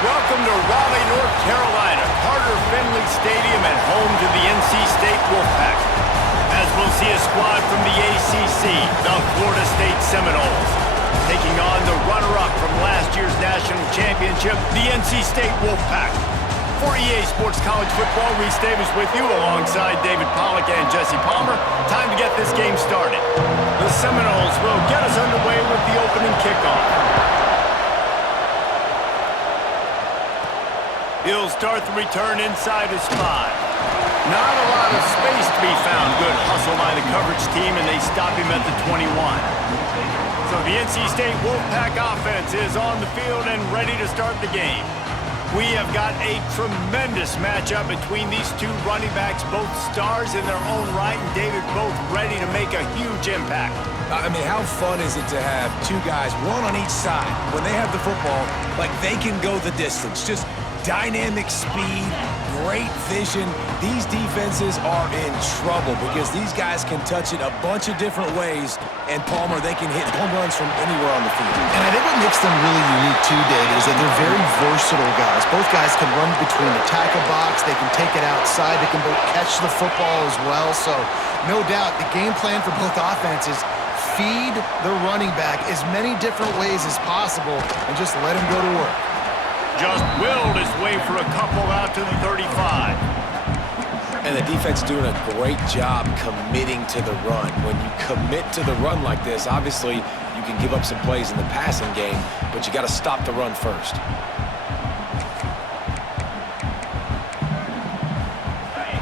Welcome to Raleigh, North Carolina, Carter Finley Stadium and home to the NC State Wolfpack. As we'll see a squad from the ACC, the Florida State Seminoles, taking on the runner-up from last year's national championship, the NC State Wolfpack. For EA Sports College Football, Reese Davis with you alongside David Pollack and Jesse Palmer. Time to get this game started. The Seminoles will get us underway with the opening kickoff. He'll start the return inside his 5. Not a lot of space to be found. Good hustle by the coverage team, and they stop him at the 21. So the NC State Wolfpack offense is on the field and ready to start the game. We have got a tremendous matchup between these two running backs, both stars in their own right, and David, both ready to make a huge impact. I mean, how fun is it to have two guys, one on each side, when they have the football, like they can go the distance. Just dynamic speed, great vision. These defenses are in trouble because these guys can touch it a bunch of different ways, and Palmer, they can hit home runs from anywhere on the field. And I think what makes them really unique too, David, is that they're very versatile guys. Both guys can run between the tackle box, they can take it outside, they can both catch the football as well. So no doubt the game plan for both offenses, feed the running back as many different ways as possible and just let him go to work. Just willed his way for a couple out to the 35. And the defense doing a great job committing to the run. When you commit to the run like this, obviously you can give up some plays in the passing game, but you got to stop the run first.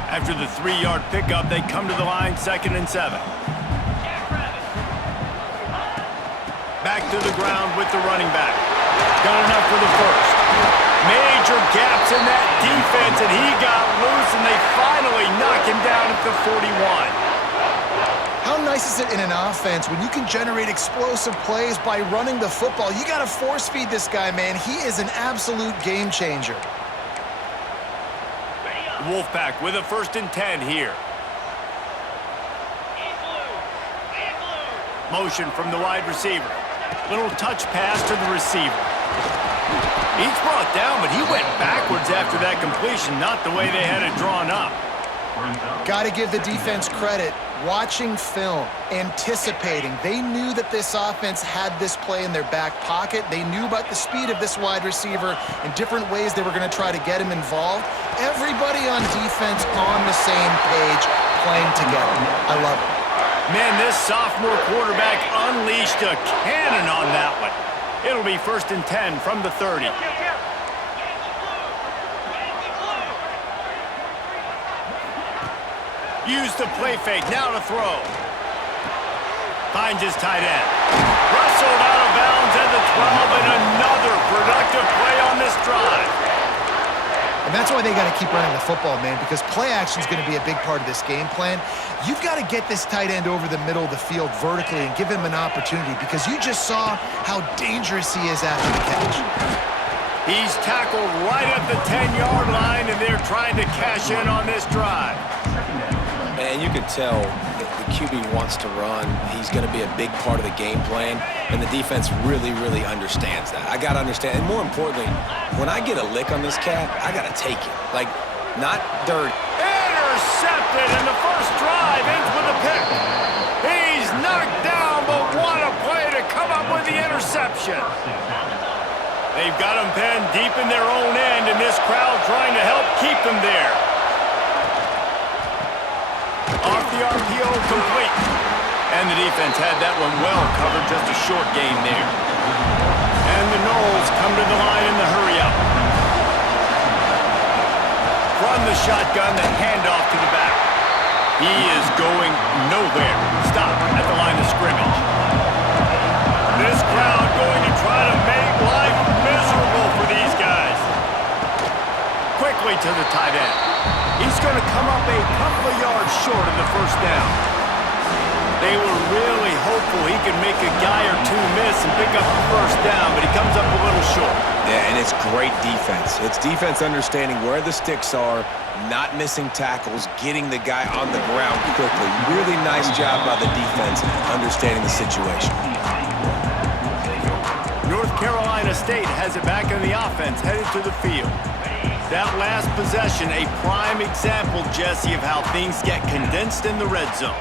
After the 3-yard pickup, they come to the line, 2nd and 7. Back to the ground with the running back. Got enough for the first. Major gaps in that defense, and he got loose, and they finally knock him down at the 41. How nice is it in an offense when you can generate explosive plays by running the football? You got to force feed this guy, man. He is an absolute game changer. Wolfpack with a 1st and 10 here. Motion from the wide receiver. Little touch pass to the receiver. He's brought down, but he went backwards after that completion, not the way they had it drawn up. Got to give the defense credit. Watching film, anticipating. They knew that this offense had this play in their back pocket. They knew about the speed of this wide receiver and different ways they were going to try to get him involved. Everybody on defense on the same page, playing together. I love it. Man, this sophomore quarterback unleashed a cannon on that one. It'll be 1st and 10 from the 30. Use the play fake, now to throw. Finds his tight end. Wrestled out of bounds at the 12, and another productive play on this drive. And that's why they got to keep running the football, man, because play action is going to be a big part of this game plan. You've got to get this tight end over the middle of the field vertically and give him an opportunity because you just saw how dangerous he is after the catch. He's tackled right at the 10-yard line, and they're trying to cash in on this drive. And you can tell that the QB wants to run. He's going to be a big part of the game plan, and the defense really, really understands that. I got to understand, and more importantly, when I get a lick on this cat, I got to take it. Like, not dirt. Intercepted, and the first drive ends with a pick. He's knocked down, but what a play to come up with the interception. They've got him pinned deep in their own end, and this crowd trying to help keep them there. Off the RPO, complete. And the defense had that one well covered, just a short gain there. And the Noles come to the line in the hurry-up. From the shotgun, the handoff to the back. He is going nowhere. Stop at the line of scrimmage. This crowd going to try to make life miserable for these guys. Quickly to the tight end. He's going to come up a couple of yards short of the first down. They were really hopeful he could make a guy or two miss and pick up the first down, but he comes up a little short. Yeah, and it's great defense. It's defense understanding where the sticks are, not missing tackles, getting the guy on the ground quickly. Really nice job by the defense understanding the situation. North Carolina State has it back in the offense, headed to the field. That last possession, a prime example, Jesse, of how things get condensed in the red zone.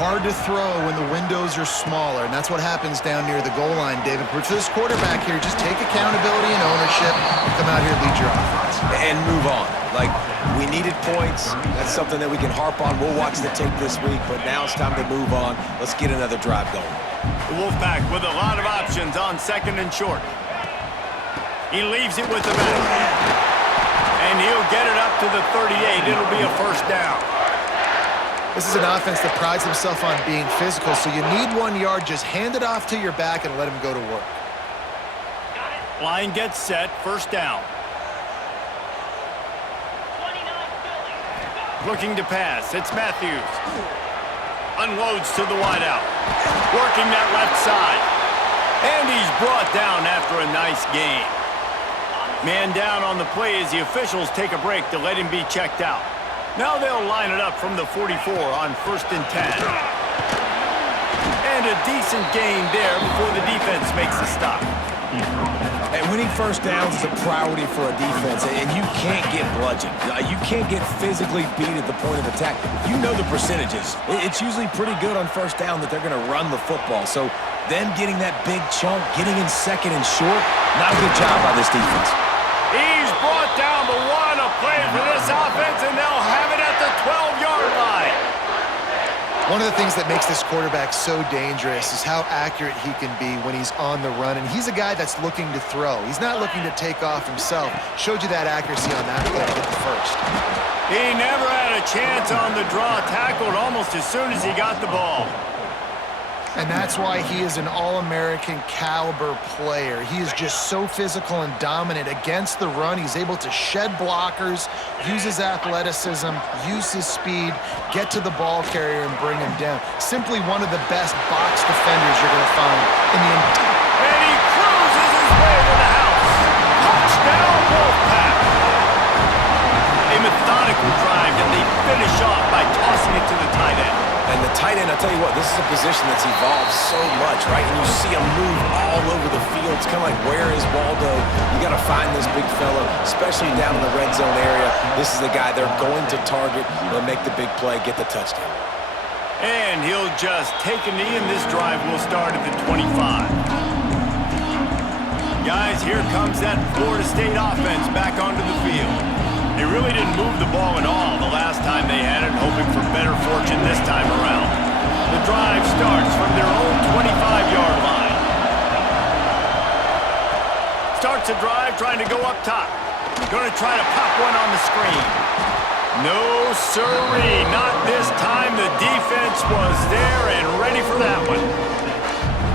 Hard to throw when the windows are smaller, and that's what happens down near the goal line, David. But for this quarterback here, just take accountability and ownership and come out here and lead your offense. And move on. Like, we needed points. That's something that we can harp on. We'll watch the tape this week, but now it's time to move on. Let's get another drive going. The Wolfpack with a lot of options on 2nd and short. He leaves it with the back. And he'll get it up to the 38. It'll be a first down. This is an offense that prides themselves on being physical, so you need 1 yard. Just hand it off to your back and let him go to work. Line gets set. First down. Looking to pass. It's Matthews. Unloads to the wideout. Working that left side. And he's brought down after a nice gain. Man down on the play as the officials take a break to let him be checked out. Now they'll line it up from the 44 on 1st and 10. And a decent gain there before the defense makes a stop. And winning first downs is a priority for a defense, and you can't get bludgeoned. You can't get physically beat at the point of attack. You know the percentages. It's usually pretty good on first down that they're going to run the football. So them getting that big chunk, getting in 2nd and short, not a good job by this defense. He's brought down, but what a play for this offense, and they'll have it at the 12-yard line. One of the things that makes this quarterback so dangerous is how accurate he can be when he's on the run, and he's a guy that's looking to throw. He's not looking to take off himself. Showed you that accuracy on that play to get the first. He never had a chance on the draw, tackled almost as soon as he got the ball. And that's why he is an All-American caliber player. He is just so physical and dominant against the run. He's able to shed blockers, use his athleticism, use his speed, get to the ball carrier and bring him down. Simply one of the best box defenders you're going to find in the entire. And he cruises his way to the house. Touchdown, Wolfpack. A methodical drive, and they finish off by tossing it to the tight end. And the tight end, I'll tell you what, this is a position that's evolved so much, right? And you see him move all over the field. It's kind of like, where is Waldo? You got to find this big fella, especially down in the red zone area. This is the guy they're going to target. They'll make the big play, get the touchdown. And he'll just take a knee, and this drive will start at the 25. Guys, here comes that Florida State offense back onto the field. They really didn't move the ball at all the last time they had it, hoping for better fortune this time around. The drive starts from their own 25-yard line. Starts a drive trying to go up top. Going to try to pop one on the screen. No sirree, not this time. The defense was there and ready for that one.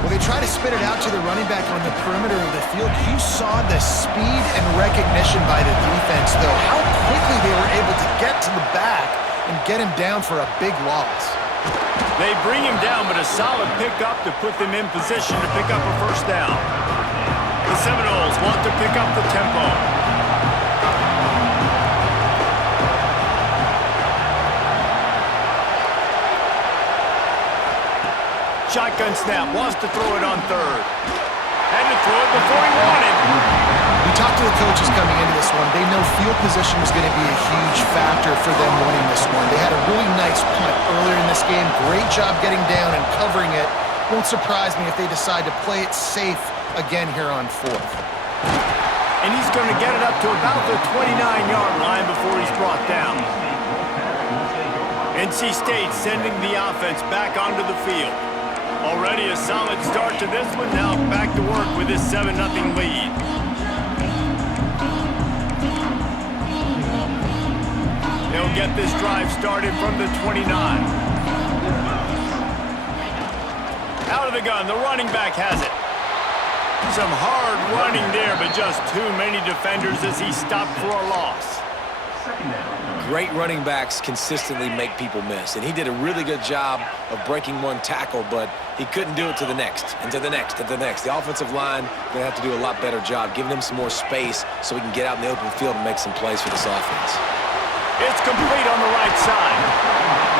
Well, they try to spit it out to the running back on the perimeter of the field. You saw the speed and recognition by the defense, though. How quickly they were able to get to the back and get him down for a big loss. They bring him down, but a solid pickup to put them in position to pick up a first down. The Seminoles want to pick up the tempo. Shotgun snap, wants to throw it on 3rd. Had to throw it before he wanted. We talked to the coaches coming into this one. They know field position was going to be a huge factor for them winning this one. They had a really nice punt earlier in this game. Great job getting down and covering it. Won't surprise me if they decide to play it safe again here on 4th. And he's going to get it up to about the 29-yard line before he's brought down. NC State sending the offense back onto the field. Already a solid start to this one. Now back to work with this 7-0 lead. They'll get this drive started from the 29. Out of the gun, the running back has it. Some hard running there, but just too many defenders as he stopped for a loss. Great running backs consistently make people miss, and he did a really good job of breaking one tackle, but he couldn't do it to the next, and to the next, and to the next. The offensive line going to have to do a lot better job, giving him some more space so he can get out in the open field and make some plays for this offense. It's complete on the right side,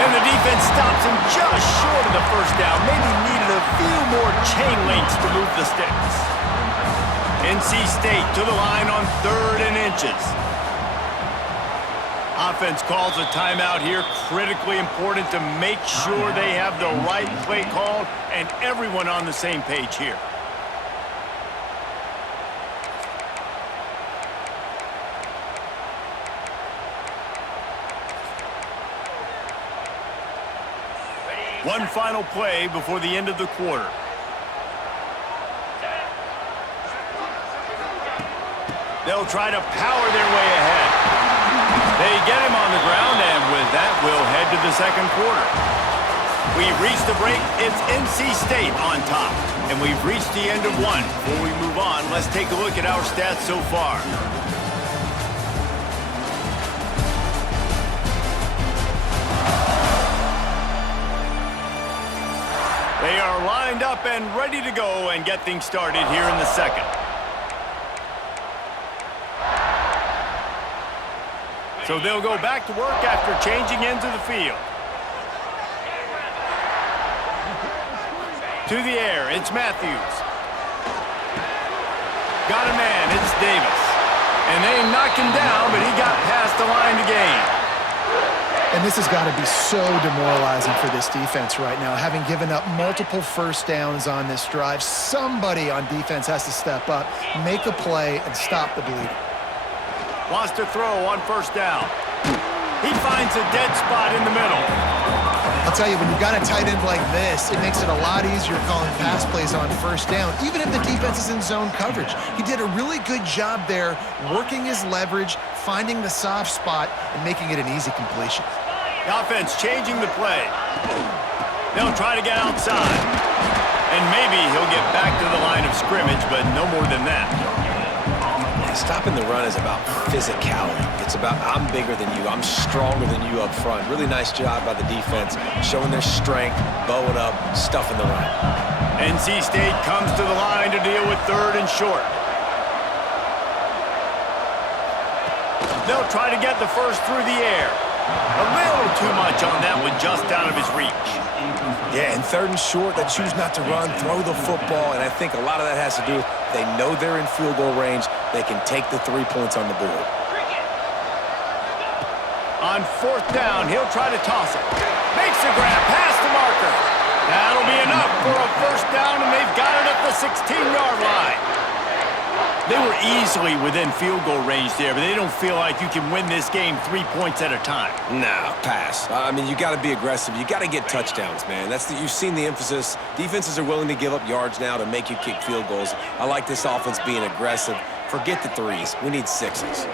and the defense stops him just short of the first down. Maybe needed a few more chain links to move the sticks. NC State to the line on 3rd and inches. Offense calls a timeout here. Critically important to make sure they have the right play called and everyone on the same page here. One final play before the end of the quarter. They'll try to power their way ahead. They get him on the ground, and with that, we'll head to the second quarter. We've reached the break. It's NC State on top, and we've reached the end of one. Before we move on, let's take a look at our stats so far. They are lined up and ready to go and get things started here in the second. So they'll go back to work after changing into the field. To the air, it's Matthews. Got a man, it's Davis. And they knocked him down, but he got past the line to gain. And this has got to be so demoralizing for this defense right now. Having given up multiple first downs on this drive, somebody on defense has to step up, make a play, and stop the bleeding. Wants to throw on 1st down. He finds a dead spot in the middle. I'll tell you, when you've got a tight end like this, it makes it a lot easier calling pass plays on 1st down, even if the defense is in zone coverage. He did a really good job there, working his leverage, finding the soft spot, and making it an easy completion. The offense changing the play. They'll try to get outside. And maybe he'll get back to the line of scrimmage, but no more than that. Stopping the run is about physicality. It's about I'm bigger than you, I'm stronger than you up front. Really nice job by the defense, showing their strength, bowing up, stuffing the run. NC State comes to the line to deal with 3rd and short. They'll try to get the first through the air. A little too much on that one, just out of his reach. Yeah, and 3rd and short, they choose not to run, throw the football, and I think a lot of that has to do with they know they're in field goal range. They can take the 3 points on the board. On 4th down, he'll try to toss it. Makes a grab past the marker. That'll be enough for a 1st down, and they've got it at the 16-yard line. They were easily within field goal range there, but they don't feel like you can win this game 3 points at a time. No, pass. I mean, you got to be aggressive. You got to get touchdowns, man. You've seen the emphasis. Defenses are willing to give up yards now to make you kick field goals. I like this offense being aggressive. Forget the 3s. We need 6s.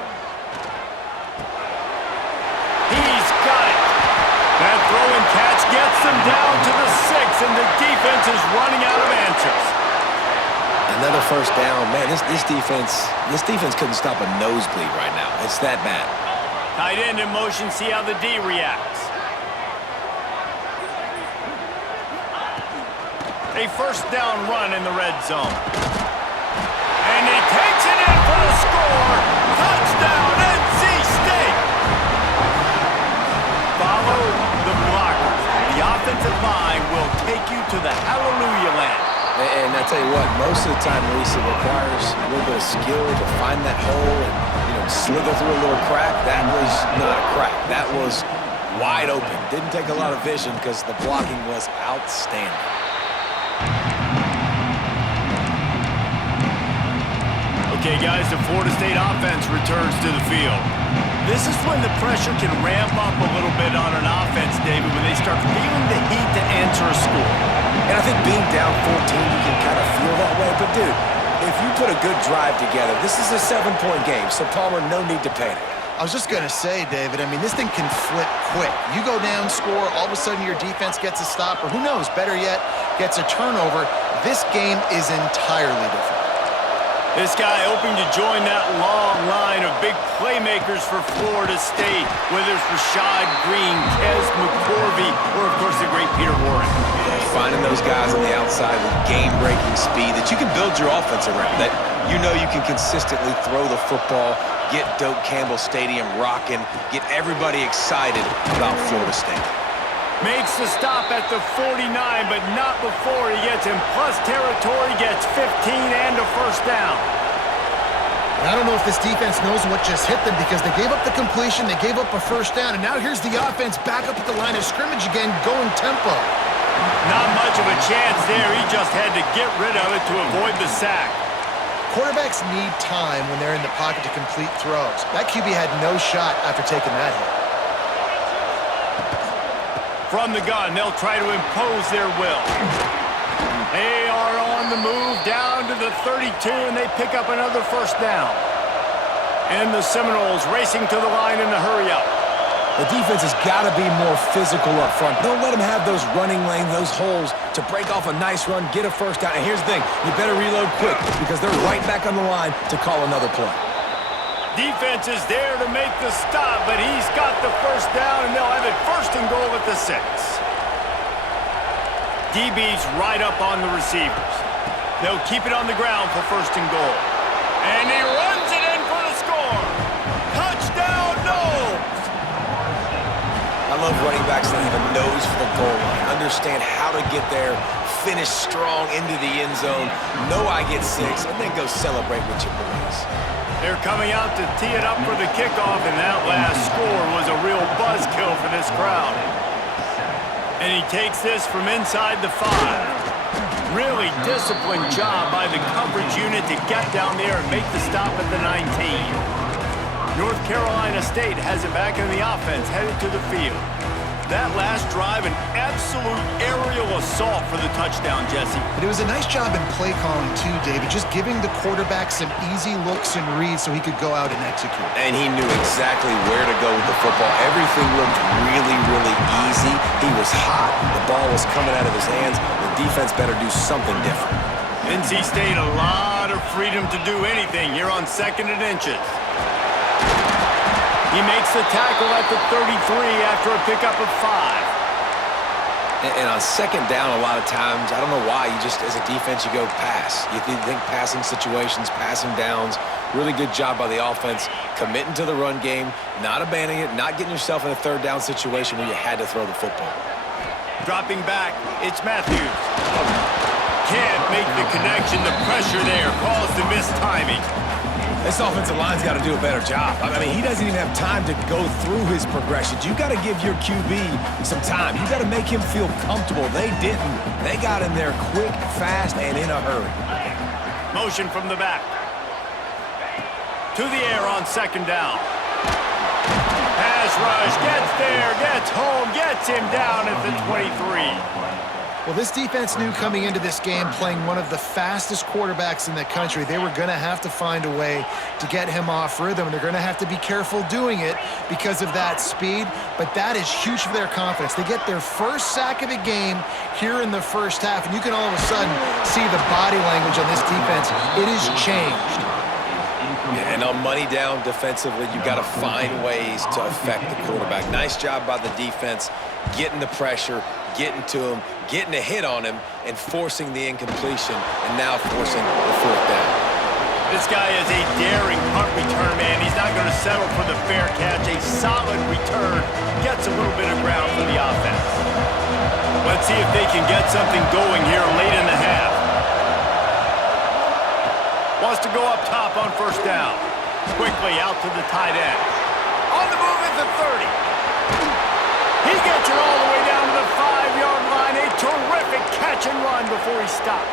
He's got it. That throw and catch gets them down to the 6, and the defense is running out of answers. Another 1st down. Man, this defense couldn't stop a nosebleed right now. It's that bad. Tight end in motion, see how the D reacts. A 1st down run in the red zone. And he takes it in for the score. Touchdown, NC State. Follow the blockers. The offensive line will take you to the hallelujah land. And I tell you what, most of the time, Lisa, requires a little bit of skill to find that hole and, slither through a little crack. That was not a crack. That was wide open. Didn't take a lot of vision because the blocking was outstanding. Okay, guys, the Florida State offense returns to the field. This is when the pressure can ramp up a little bit on an offense, David, when they start feeling the heat to answer a score. And I think being down 14, you can kind of feel that way. But, dude, if you put a good drive together, this is a 7-point game, so Palmer, no need to panic. I was just going to say, David, I mean, this thing can flip quick. You go down, score, all of a sudden your defense gets a stop, or who knows, better yet, gets a turnover. This game is entirely different. This guy hoping to join that long line of big playmakers for Florida State, whether it's Rashad Green, Kez McCorvey, or, of course, the great Peter Warren. Finding those guys on the outside with game-breaking speed that you can build your offense around, that you know you can consistently throw the football, get Doak Campbell Stadium rocking, get everybody excited about Florida State. Makes the stop at the 49, but not before he gets in plus territory, gets 15 and a 1st down. I don't know if this defense knows what just hit them because they gave up the completion, they gave up a first down, and now here's the offense back up at the line of scrimmage again, going tempo. Not much of a chance there. He just had to get rid of it to avoid the sack. Quarterbacks need time when they're in the pocket to complete throws. That QB had no shot after taking that hit. From the gun, they'll try to impose their will. They are on the move down to the 32, and they pick up another first down. And the Seminoles racing to the line in a hurry-up. The defense has got to be more physical up front. Don't let them have those running lanes, those holes to break off a nice run, get a first down. And here's the thing, you better reload quick because they're right back on the line to call another play. Defense is there to make the stop, but he's got the first down, and they'll have it first and goal at the 6. DB's right up on the receivers. They'll keep it on the ground for first and goal. And he runs it in for the score. Touchdown, Noles! I love running backs that have a nose for the goal line. Understand how to get there, finish strong into the end zone, know I get 6, and then go celebrate with your boys. They're coming out to tee it up for the kickoff, and that last score was a real buzzkill for this crowd. And he takes this from inside the 5. Really disciplined job by the coverage unit to get down there and make the stop at the 19. North Carolina State has it back in the offense, headed to the field. That last drive, an absolute aerial assault for the touchdown, Jesse. But it was a nice job in play calling too, David, just giving the quarterback some easy looks and reads so he could go out and execute. And he knew exactly where to go with the football. Everything looked really, really easy. He was hot. The ball was coming out of his hands. The defense better do something different. NC State, a lot of freedom to do anything here on 2nd and inches. He makes the tackle at the 33 after a pickup of 5. And on 2nd down, a lot of times, I don't know why, you just, as a defense, you go pass. You think passing situations, passing downs. Really good job by the offense, committing to the run game, not abandoning it, not getting yourself in a 3rd down situation where you had to throw the football. Dropping back, it's Matthews. Can't make the connection. The pressure there caused the missed timing. This offensive line's got to do a better job. I mean, he doesn't even have time to go through his progressions. You got to give your QB some time. You got to make him feel comfortable. They didn't. They got in there quick, fast, and in a hurry. Motion from the back. To the air on 2nd down. Pass rush, gets there, gets home, gets him down at the 23. Well, this defense knew coming into this game, playing one of the fastest quarterbacks in the country, they were going to have to find a way to get him off rhythm, and they're going to have to be careful doing it because of that speed, but that is huge for their confidence. They get their first sack of the game here in the first half, and you can all of a sudden see the body language on this defense. It has changed. And on money down defensively, you've got to find ways to affect the quarterback. Nice job by the defense, getting the pressure, getting to him, getting a hit on him, and forcing the incompletion, and now forcing the 4th down. This guy is a daring punt return man. He's not going to settle for the fair catch. A solid return gets a little bit of ground for the offense. Let's see if they can get something going here late in the half. Wants to go up top on 1st down. Quickly out to the tight end. On the move at the 30. He gets it all the way down to the 5-yard line. A terrific catch and run before he stopped.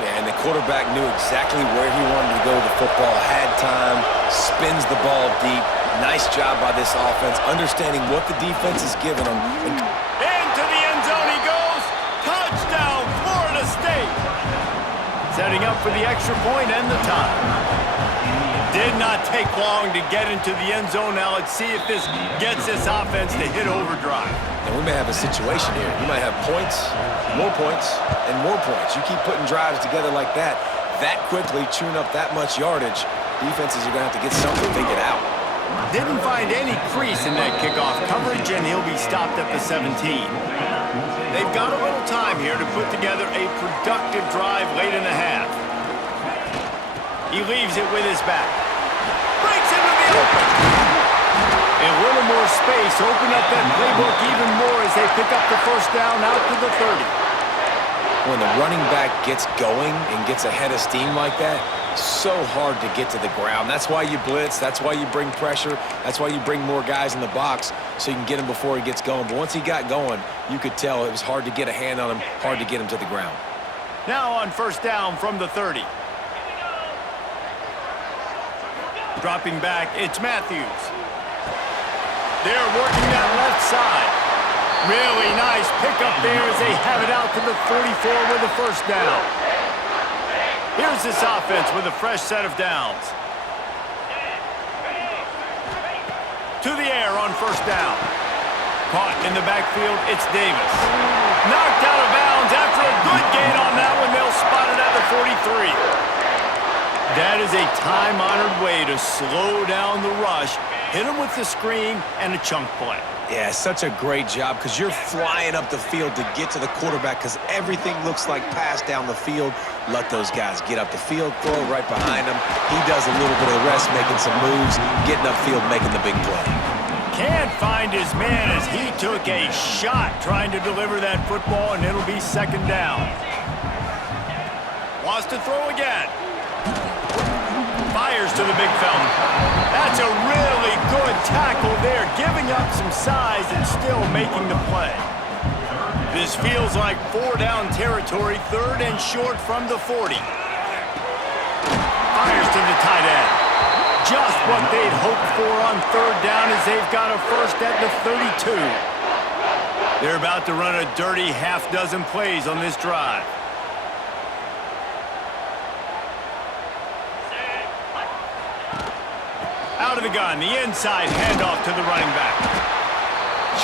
Yeah, and the quarterback knew exactly where he wanted to go with the football, had time, spins the ball deep. Nice job by this offense, understanding what the defense is giving them. Into the end zone he goes. Touchdown, Florida State. Setting up for the extra point and the tie. Did not take long to get into the end zone. Now let's see if this gets this offense to hit overdrive. And we may have a situation here. You might have points, and more points. You keep putting drives together like that quickly, chewing up that much yardage, defenses are going to have to get something to get out. Didn't find any crease in that kickoff coverage, and he'll be stopped at the 17. They've got a little time here to put together a productive drive late in the half. He leaves it with his back. Breaks into the open. A little more space. Open up that playbook even more as they pick up the first down out to the 30. When the running back gets going and gets ahead of steam like that, So hard to get to the ground. That's why you blitz. That's why you bring pressure. That's why you bring more guys in the box so you can get him before he gets going. But once he got going, you could tell it was hard to get a hand on him, hard to get him to the ground. Now on first down from the 30. Dropping back, it's Matthews. They're working that left side. Really nice pickup there as they have it out to the 44 with a first down. Here's this offense with a fresh set of downs. To the air on first down. Caught in the backfield, it's Davis. Knocked out of bounds after a good gain on that one. They'll spot it at the 43. That is a time-honored way to slow down the rush, hit him with the screen, and a chunk play. Yeah, such a great job because you're flying up the field to get to the quarterback because everything looks like pass down the field. Let those guys get up the field, throw it right behind him. He does a little bit of the rest, making some moves, getting upfield, making the big play. Can't find his man as he took a shot trying to deliver that football, and it'll be second down. Wants to throw again. Fires to the big fella. That's a really good tackle there, giving up some size and still making the play. This feels like 4-down territory, third and short from the 40. Fires to the tight end. Just what they'd hoped for on third down as they've got a first at the 32. They're about to run a dirty half-dozen plays on this drive. Out of the gun, the inside handoff to the running back.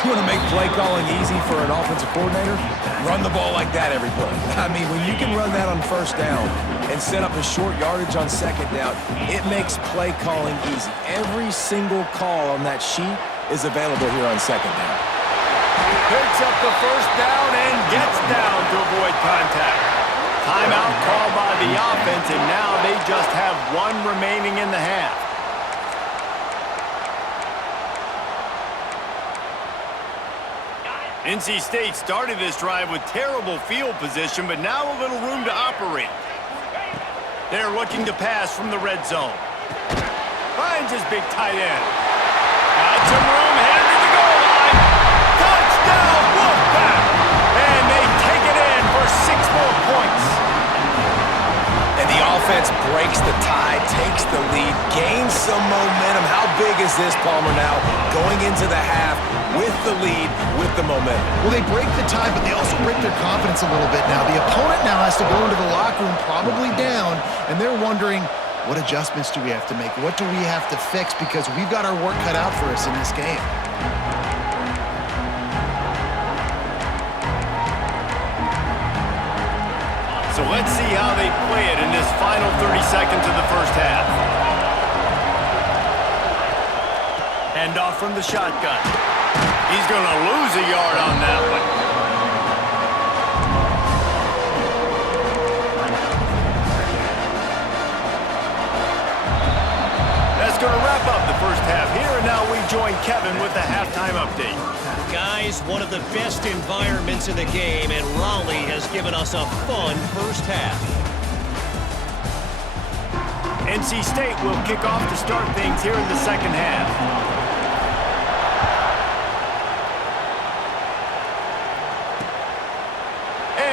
You want to make play calling easy for an offensive coordinator? Run the ball like that every play. I mean, when you can run that on first down and set up a short yardage on second down, it makes play calling easy. Every single call on that sheet is available here on second down. Picks up the first down and gets down to avoid contact. Timeout called by the offense, and now they just have one remaining in the half. NC State started this drive with terrible field position, but now a little room to operate. They're looking to pass from the red zone. Finds his big tight end. Got some room, headed to the goal line. Touchdown, Wolfpack! And they take it in for 6 more points. And the offense breaks the tie, takes the lead, gains some momentum. How big is this, Palmer, now? Going into the half with the lead, with the momentum. Well, they break the tie, but they also break their confidence a little bit now. The opponent now has to go into the locker room, probably down, and they're wondering, what adjustments do we have to make? What do we have to fix? Because we've got our work cut out for us in this game. So let's see how they play it in this final 30 seconds of the first half. Handoff from the shotgun. He's going to lose a yard on that one. That's going to wrap up the first half here, and now we join Kevin with the halftime update. Guys, one of the best environments in the game, and Raleigh has given us a fun first half. NC State will kick off to start things here in the second half.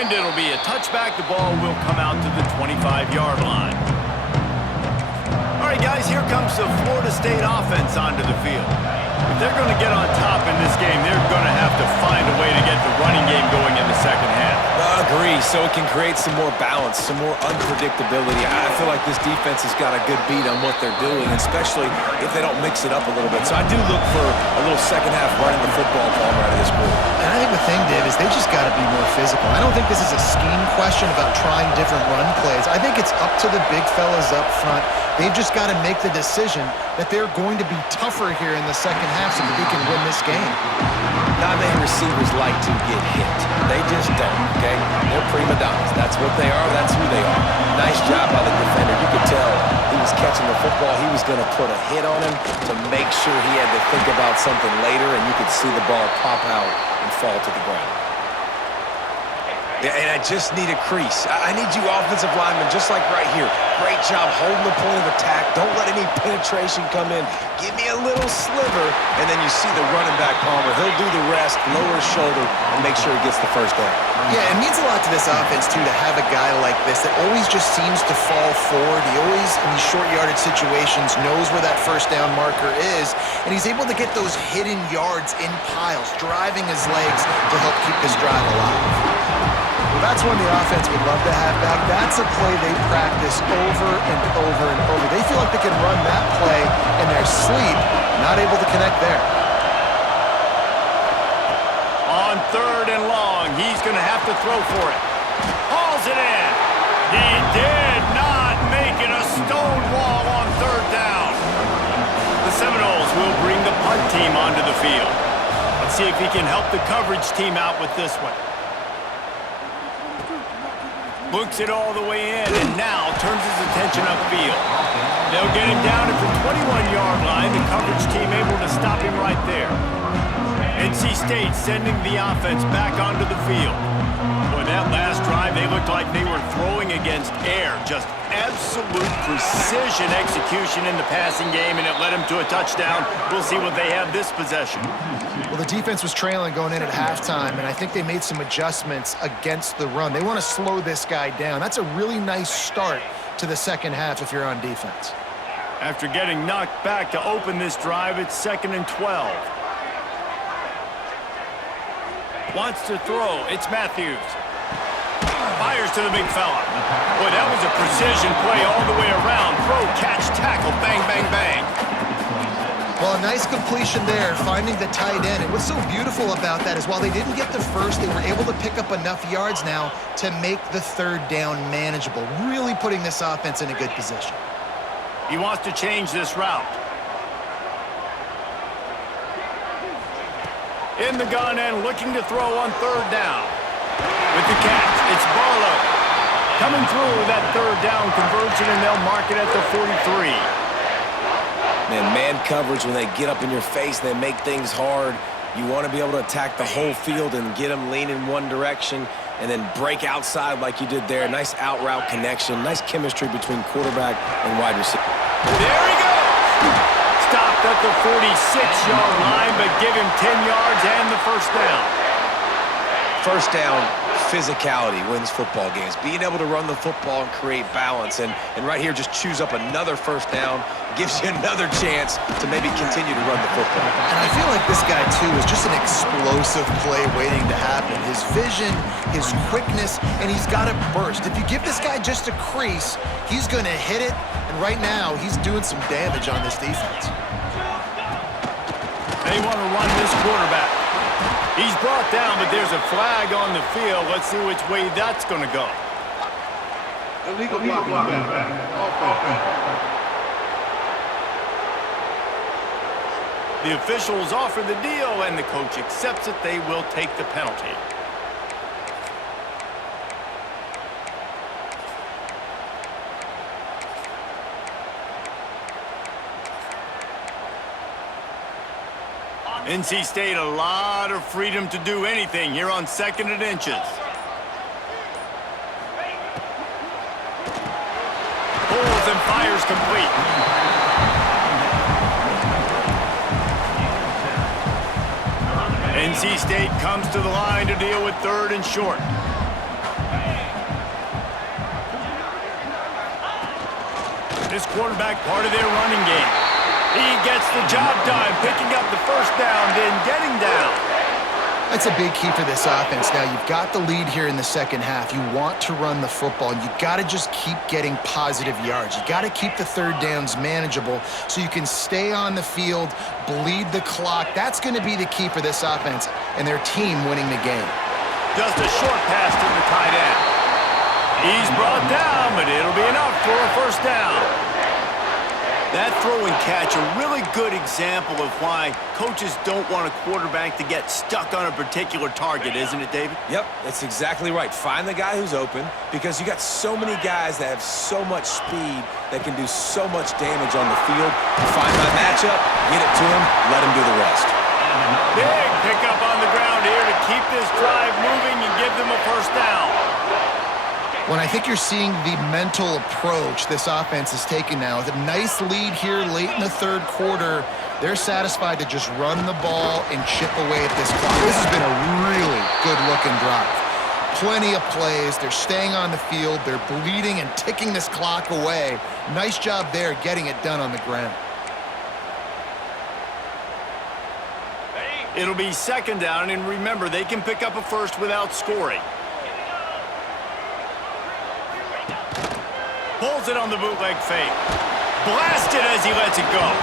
And it'll be a touchback. The ball will come out to the 25-yard line. All right, guys, here comes the Florida State offense onto the field. If they're going to get on top in this game, they're going to have to find a way to get the running game going in the second half. I agree, so it can create some more balance, some more unpredictability. I feel like this defense has got a good beat on what they're doing, especially if they don't mix it up a little bit. So I do look for a little second half running the football ball out of this group. And I think the thing, Dave, is they just got to be more physical. I don't think this is a scheme question about trying different run plays. I think it's up to the big fellas up front. They've just got to make the decision that they're going to be tougher here in the second half so that they can win this game. Not many receivers like to get hit. They just don't, okay? They're prima donnas. That's what they are. That's who they are. Nice job by the defender. You could tell he was catching the football. He was going to put a hit on him to make sure he had to think about something later, and you could see the ball pop out and fall to the ground. Yeah, and I just need a crease. I need you offensive linemen, just like right here. Great job holding the point of attack. Don't let any penetration come in. Give me a little sliver, and then you see the running back, Palmer. He'll do the rest, lower his shoulder, and make sure he gets the first down. Yeah, it means a lot to this offense, too, to have a guy like this that always just seems to fall forward. He always, in these short yardage situations, knows where that first down marker is, and he's able to get those hidden yards in piles, driving his legs to help keep this drive alive. Well, that's one the offense would love to have back. That's a play they practice over and over and over. They feel like they can run that play in their sleep, not able to connect there. On 3rd and long, he's going to have to throw for it. Hauls it in. He did not make it a stone wall on 3rd down. The Seminoles will bring the punt team onto the field. Let's see if he can help the coverage team out with this one. Books it all the way in, and now turns his attention upfield. They'll get him down at the 21-yard line. The coverage team able to stop him right there. NC State sending the offense back onto the field. Boy, that last drive, they looked like they were throwing against air. Just absolute precision execution in the passing game, and it led them to a touchdown. We'll see what they have this possession. Well, the defense was trailing going in at halftime, and I think they made some adjustments against the run. They want to slow this guy down. That's a really nice start to the second half if you're on defense. After getting knocked back to open this drive, it's 2nd and 12. Wants to throw. It's Matthews. Fires to the big fella. Boy, that was a precision play all the way around. Throw, catch, tackle, bang, bang, bang. Well, a nice completion there, finding the tight end. And what's so beautiful about that is while they didn't get the first, they were able to pick up enough yards now to make the 3rd down manageable, really putting this offense in a good position. He wants to change this route. In the gun and looking to throw on 3rd down. With the catch, it's Barlow. Coming through with that 3rd down conversion, and they'll mark it at the 43. Man coverage, when they get up in your face, they make things hard. You want to be able to attack the whole field and get them lean in one direction and then break outside like you did there. Nice out route connection, nice chemistry between quarterback and wide receiver. There he goes! Stopped at the 46-yard line, but give him 10 yards and the first down. First down, physicality wins football games. Being able to run the football and create balance. And right here, just choose up another first down. Gives you another chance to maybe continue to run the football. And I feel like this guy, too, is just an explosive play waiting to happen. His vision, his quickness, and he's got a burst. If you give this guy just a crease, he's going to hit it. And right now, he's doing some damage on this defense. They want to run this quarterback. He's brought down, but there's a flag on the field. Let's see which way that's going to go. Illegal blocking. The officials offer the deal, and the coach accepts it. They will take the penalty. NC State, a lot of freedom to do anything here on 2nd and inches. Pulls and fires complete. NC State comes to the line to deal with 3rd and short. This quarterback part of their running game. He gets the job done, picking up the first down, then getting down. That's a big key for this offense. Now, you've got the lead here in the second half. You want to run the football. You've got to just keep getting positive yards. You've got to keep the 3rd downs manageable so you can stay on the field, bleed the clock. That's going to be the key for this offense and their team winning the game. Just a short pass to the tight end. He's brought down, but it'll be enough for a first down. That throw and catch, a really good example of why coaches don't want a quarterback to get stuck on a particular target, isn't it, David? Yep, that's exactly right. Find the guy who's open because you got so many guys that have so much speed that can do so much damage on the field. You find my matchup, get it to him, let him do the rest. Big pickup on the ground here to keep this drive moving and give them a first down. When I think you're seeing the mental approach this offense is taking now. With a nice lead here late in the third quarter, they're satisfied to just run the ball and chip away at this clock. This has been a really good-looking drive. Plenty of plays. They're staying on the field. They're bleeding and ticking this clock away. Nice job there getting it done on the ground. It'll be second down, and remember, they can pick up a first without scoring. Pulls it on the bootleg fake. Blasted as he lets it go.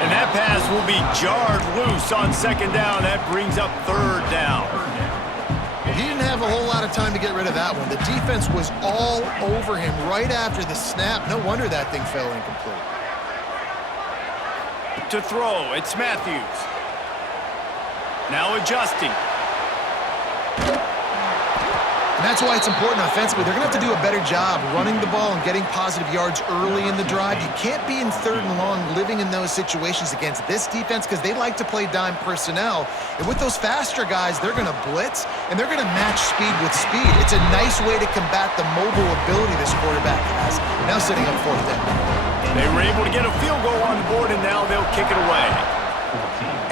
And that pass will be jarred loose on second down. That brings up third down. Well, he didn't have a whole lot of time to get rid of that one. The defense was all over him right after the snap. No wonder that thing fell incomplete. To throw, it's Matthews. Now adjusting. And that's why it's important offensively. They're going to have to do a better job running the ball and getting positive yards early in the drive. You can't be in third and long living in those situations against this defense because they like to play dime personnel. And with those faster guys, they're going to blitz, and they're going to match speed with speed. It's a nice way to combat the mobile ability this quarterback has. Now setting up fourth down. They were able to get a field goal on the board, and now they'll kick it away.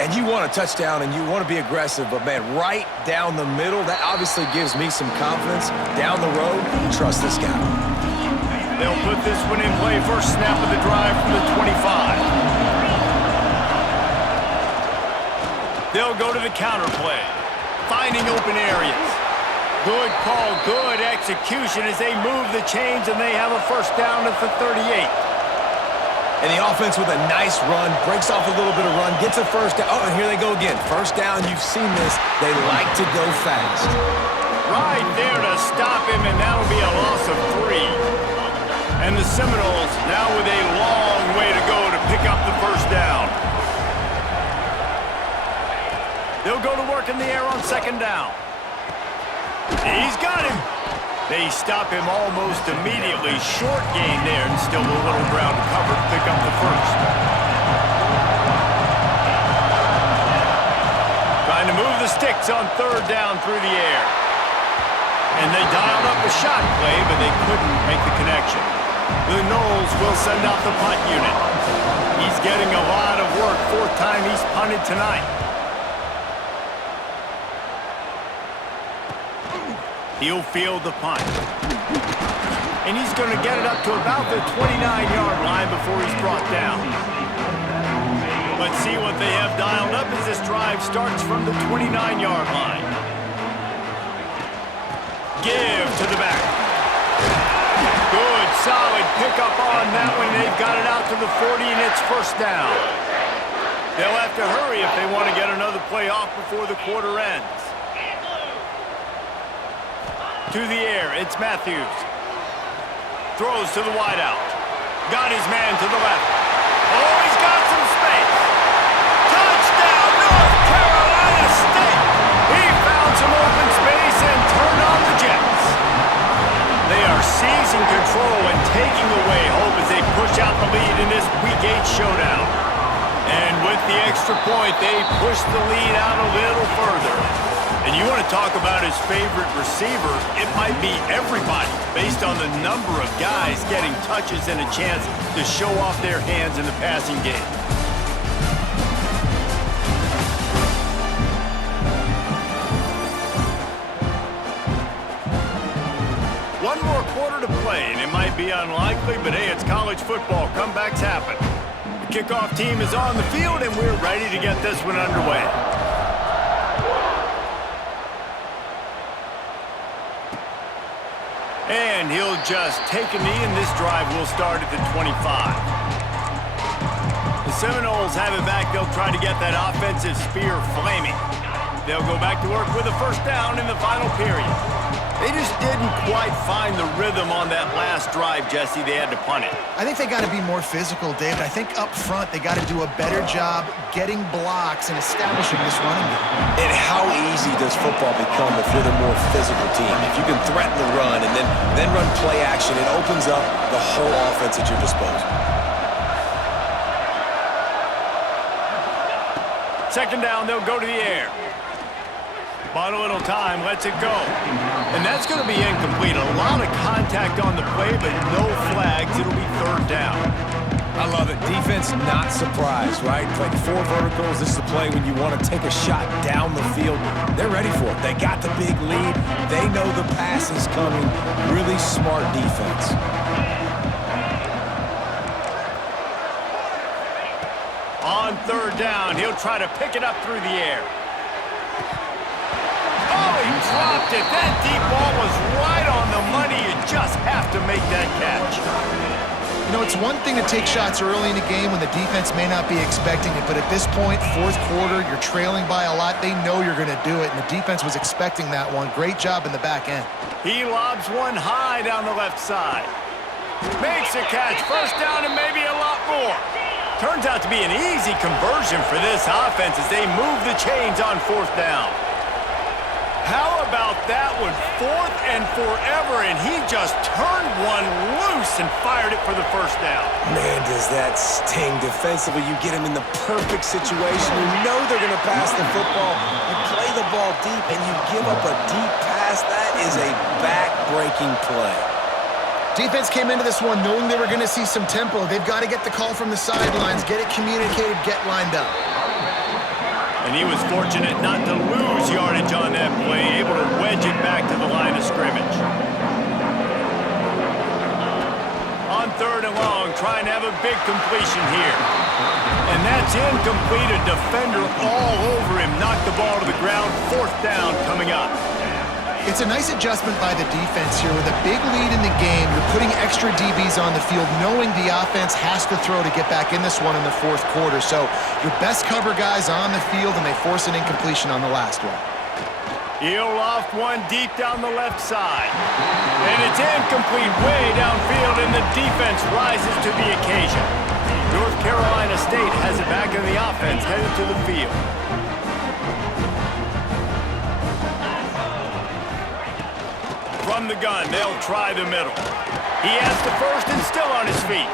And you want a touchdown, and you want to be aggressive, but, man, right down the middle, that obviously gives me some confidence. Down the road, trust this guy. They'll put this one in play. First snap of the drive from the 25. They'll go to the counter play, finding open areas. Good call, good execution as they move the chains, and they have a first down at the 38. And the offense with a nice run, breaks off a little bit of run, gets a first down. Oh, and here they go again. First down, you've seen this. They like to go fast. Right there to stop him, and that'll be a loss of 3. And the Seminoles now with a long way to go to pick up the first down. They'll go to work in the air on second down. He's got him. They stop him almost immediately. Short gain there, and still a little ground to cover to pick up the first. Trying to move the sticks on third down through the air. And they dialed up a shot play, but they couldn't make the connection. The Noles will send out the punt unit. He's getting a lot of work. Fourth time he's punted tonight. He'll field the punt. And he's going to get it up to about the 29-yard line before he's brought down. Let's see what they have dialed up as this drive starts from the 29-yard line. Give to the back. Good, solid pickup on that one. They've got it out to the 40, and it's first down. They'll have to hurry if they want to get another play off before the quarter ends. To the air, it's Matthews. Throws to the wideout. Got his man to the left. Oh, he's got some space. Touchdown, North Carolina State. He found some open space and turned on the Jets. They are seizing control and taking away hope as they push out the lead in this Week 8 showdown. And with the extra point, they push the lead out a little further. And you want to talk about his favorite receiver, it might be everybody based on the number of guys getting touches and a chance to show off their hands in the passing game. One more quarter to play, and it might be unlikely, but hey, it's college football. Comebacks happen. The kickoff team is on the field, and we're ready to get this one underway. And he'll just take a knee, and this drive will start at the 25. The Seminoles have it back. They'll try to get that offensive spear flaming. They'll go back to work with a first down in the final period. They just didn't quite find the rhythm on that last drive, Jesse. They had to punt it. I think they got to be more physical, David. I think up front they got to do a better job getting blocks and establishing this running game. And how easy does football become if you're the more physical team? If you can threaten the run and then run play action, it opens up the whole offense at your disposal. Second down, they'll go to the air. Bought a little time, lets it go. And that's going to be incomplete. A lot of contact on the play, but no flags. It'll be third down. I love it. Defense not surprised, right? Playing 4 verticals. This is the play when you want to take a shot down the field. They're ready for it. They got the big lead. They know the pass is coming. Really smart defense. On third down, he'll try to pick it up through the air. Oh, he dropped it. That deep ball was right on the money. You just have to make that catch. You know, it's one thing to take shots early in the game when the defense may not be expecting it, but at this point, fourth quarter, you're trailing by a lot. They know you're going to do it, and the defense was expecting that one. Great job in the back end. He lobs one high down the left side. Makes a catch. First down and maybe a lot more. Turns out to be an easy conversion for this offense as they move the chains on fourth down. How about that one? Fourth and forever, and he just turned one loose and fired it for the first down. Man, does that sting defensively. You get him in the perfect situation. You know they're going to pass the football. You play the ball deep, and you give up a deep pass. That is a back-breaking play. Defense came into this one knowing they were going to see some tempo. They've got to get the call from the sidelines, get it communicated, get lined up. And he was fortunate not to lose yardage on that play, able to wedge it back to the line of scrimmage. On third and long, trying to have a big completion here. And that's incomplete. A defender all over him. Knocked the ball to the ground. Fourth down coming up. It's a nice adjustment by the defense here. With a big lead in the game, you're putting extra DBs on the field, knowing the offense has to throw to get back in this one in the fourth quarter. So your best cover guys on the field, and they force an incompletion on the last one. He'll loft one deep down the left side. And it's incomplete way downfield, and the defense rises to the occasion. North Carolina State has it back in the offense, headed to the field. From the gun, they'll try the middle. He has the first and still on his feet.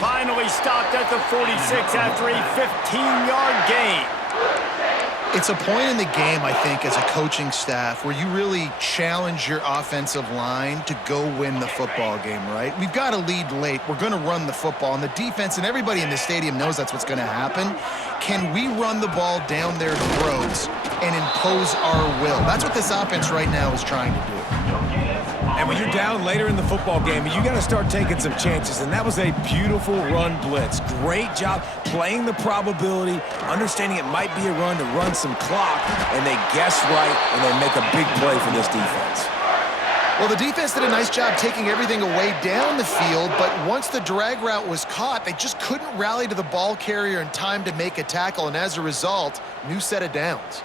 Finally stopped at the 46 after a 15-yard gain. It's a point in the game, I think, as a coaching staff where you really challenge your offensive line to go win the football game, right? We've got a lead late. We're going to run the football, and the defense and everybody in the stadium knows that's what's going to happen. Can we run the ball down their throats and impose our will? That's what this offense right now is trying to do. And when you're down later in the football game, you got to start taking some chances, and that was a beautiful run blitz. Great job playing the probability, understanding it might be a run to run some clock, and they guess right, and they make a big play for this defense. Well, the defense did a nice job taking everything away down the field, but once the drag route was caught, they just couldn't rally to the ball carrier in time to make a tackle, and as a result, new set of downs.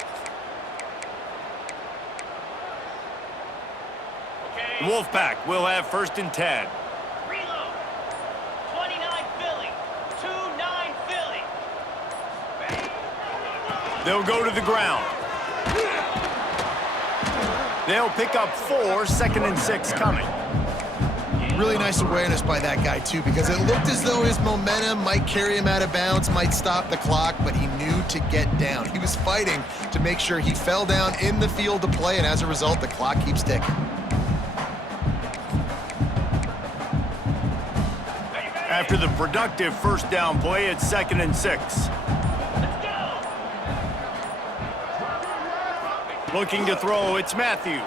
The Wolfpack will have first and 10. Reload. 29 Philly. 2-9 Philly. They'll go to the ground. They'll pick up 4, second and 6 coming. Really nice awareness by that guy, too, because it looked as though his momentum might carry him out of bounds, might stop the clock, but he knew to get down. He was fighting to make sure he fell down in the field to play, and as a result, the clock keeps ticking. After the productive first down play, it's second and 6. Looking to throw, it's Matthews.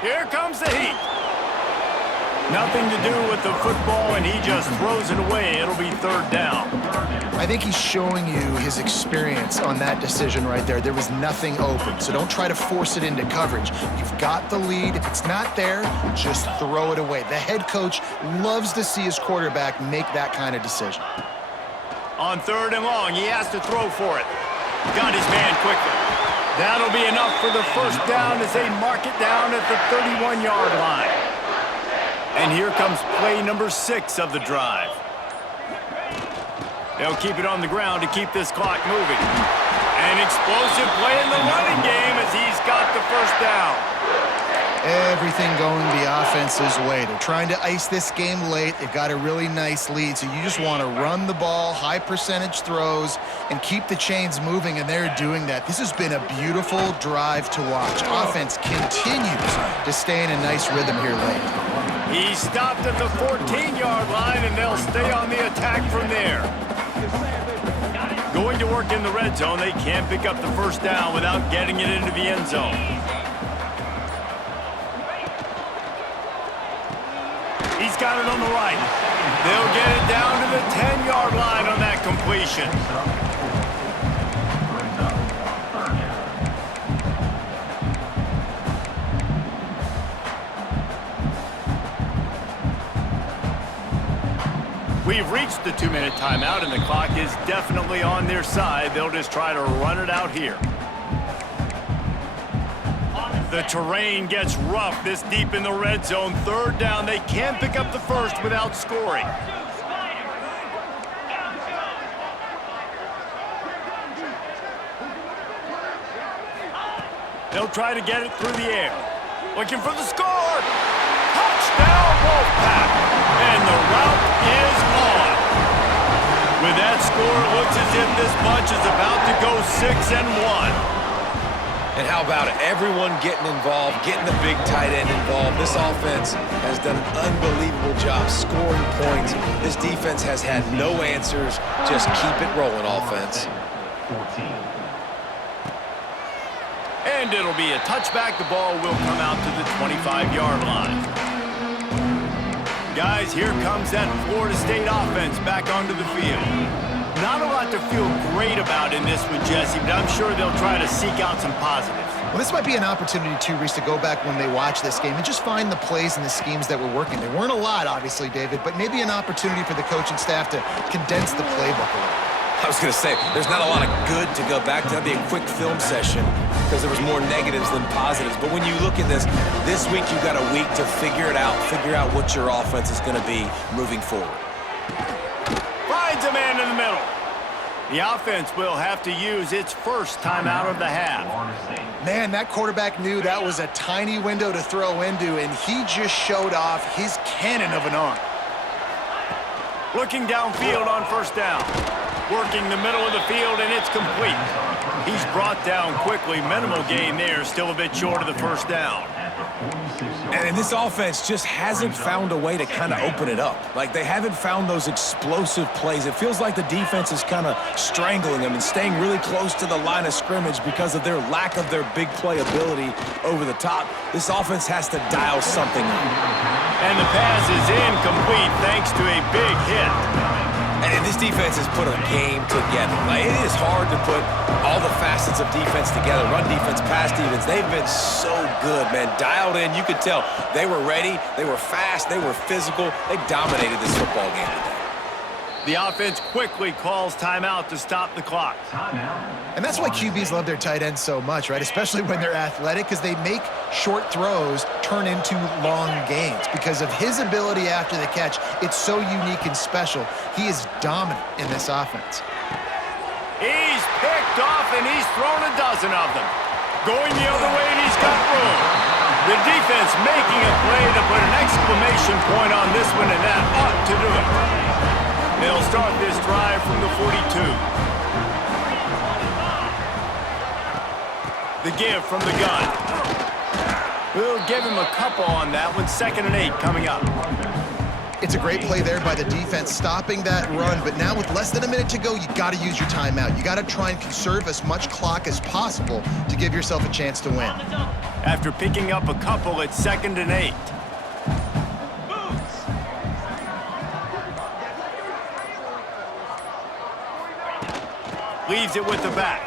Here comes the heat. Nothing to do with the football, and he just throws it away. It'll be third down. I think he's showing you his experience on that decision right there. There was nothing open, so don't try to force it into coverage. You've got the lead. If it's not there, just throw it away. The head coach loves to see his quarterback make that kind of decision. On third and long, he has to throw for it. Got his man quickly. That'll be enough for the first down as they mark it down at the 31-yard line. And here comes play number 6 of the drive. They'll keep it on the ground to keep this clock moving. An explosive play in the running game as he's got the first down. Everything going the offense's way. They're trying to ice this game late. They've got a really nice lead, so you just want to run the ball, high percentage throws, and keep the chains moving, and they're doing that. This has been a beautiful drive to watch. Offense continues to stay in a nice rhythm here late. He stopped at the 14-yard line, and they'll stay on the attack from there. Going to work in the red zone, they can't pick up the first down without getting it into the end zone. He's got it on the right. They'll get it down to the 10-yard line on that completion. We've reached the 2-minute timeout, and the clock is definitely on their side. They'll just try to run it out here. The terrain gets rough this deep in the red zone. Third down, they can't pick up the first without scoring. They'll try to get it through the air. Looking for the score. Touchdown, Wolfpack. And the route is on. With that score, it looks as if this bunch is about to go 6-1. And how about it? Everyone getting involved, getting the big tight end involved. This offense has done an unbelievable job scoring points. This defense has had no answers. Just keep it rolling, offense. And it'll be a touchback. The ball will come out to the 25-yard line. Guys, here comes that Florida State offense back onto the field. Not a lot to feel great about in this one, Jesse, but I'm sure they'll try to seek out some positives. Well, this might be an opportunity, too, Reese, to go back when they watch this game and just find the plays and the schemes that were working. There weren't a lot, obviously, David, but maybe an opportunity for the coaching staff to condense the playbook a little. I was going to say, there's not a lot of good to go back to. That'd be a quick film session because there was more negatives than positives. But when you look at this week you've got a week to figure it out, figure out what your offense is going to be moving forward. Finds a man in the middle. The offense will have to use its first timeout of the half. Man, that quarterback knew that was a tiny window to throw into, and he just showed off his cannon of an arm. Looking downfield on first down. Working the middle of the field, and it's complete. He's brought down quickly. Minimal gain there, still a bit short of the first down. And this offense just hasn't found a way to kind of open it up. Like, they haven't found those explosive plays. It feels like the defense is kind of strangling them and staying really close to the line of scrimmage because of their lack of their big play ability over the top. This offense has to dial something up. And the pass is incomplete thanks to a big hit. And this defense has put a game together. Like, it is hard to put all the facets of defense together. Run defense, pass defense. They've been so good, man. Dialed in. You could tell they were ready. They were fast. They were physical. They dominated this football game today. The offense quickly calls timeout to stop the clock. And that's why QBs love their tight ends so much, right? Especially when they're athletic, because they make short throws turn into long gains. Because of his ability after the catch, it's so unique and special. He is dominant in this offense. He's picked off, and he's thrown a dozen of them. Going the other way, and he's got room. The defense making a play to put an exclamation point on this one, and that ought to do it. They'll start this drive from the 42. The give from the gun. We'll give him a couple on that one. 2nd and 8 coming up. It's a great play there by the defense, stopping that run. But now with less than a minute to go, you got to use your timeout. You got to try and conserve as much clock as possible to give yourself a chance to win. After picking up a couple, it's 2nd and 8. Leaves it with the back.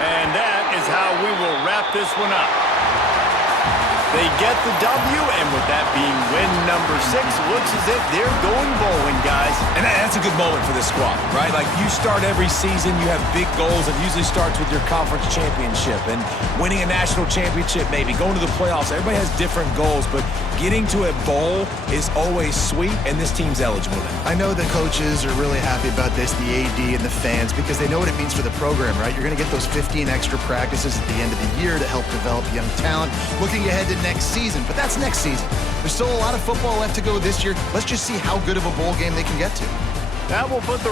And that is how we will wrap this one up. They get the W, and with that being win number 6, looks as if they're going bowling, guys. And that's a good moment for this squad, right? Like, you start every season, you have big goals. It usually starts with your conference championship and winning a national championship, maybe going to the playoffs. Everybody has different goals, but Getting to a bowl is always sweet, and this team's eligible now. I know the coaches are really happy about this, the AD and the fans, because they know what it means for the program, right? You're going to get those 15 extra practices at the end of the year to help develop young talent, looking ahead to next season. But that's next season. There's still a lot of football left to go this year. Let's just see how good of a bowl game they can get to. That will put the